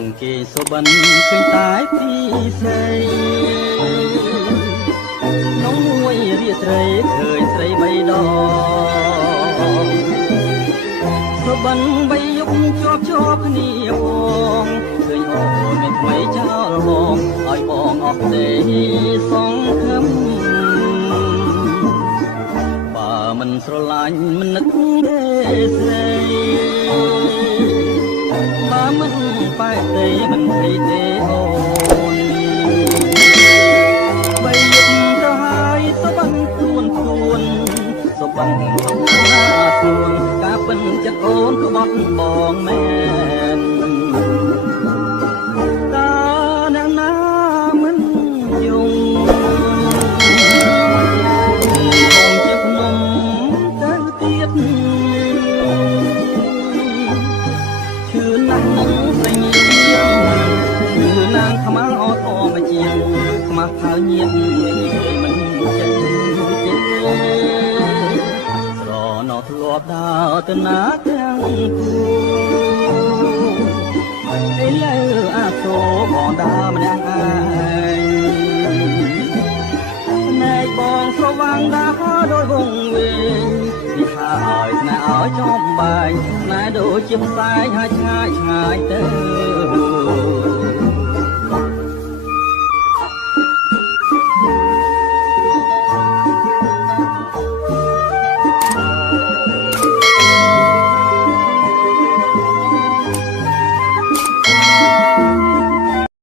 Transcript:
ងគេសុបិនឃើញតែពីស្រីនំមួយរាត្រីឃើញស្រីបីដងសុបិនបីយប់ជាប់គ្នាបងឃើញអូនមានថ្មីចោលបងឲ្យបងអស់ទេសងខឹមបើមិនស្រឡាញ់មិននឹកទេស្រីបើមិនបែកទេមិនភ័យទេអូនបីយប់ទៅហើយសុបិនខ្លួនសុបិនក្នុងណាខ្លួនការពិនចិត្តអូនក៏បត់បងមែនតើអ្នកណាមិនយំបងជាភ្នំទៅទៀតឈឺណាស់នឹងស្រីញៀនឈឺណាស់ខ្មៅអត់អមជាងខ្មាស់ខៅញៀនមិនចេះទេស្រណោះធ្លាប់ដើរទៅណាទាំងគូឥឡូវអាសូរបងដើរម្នាក់ឯងណែបងស្រវាំងដើរដោយវងវែងពីថាឲ្យស្នេហ៍ឲ្យចំបែងណែដូចជាផ្សែងហើយឆ្ងាយទៅ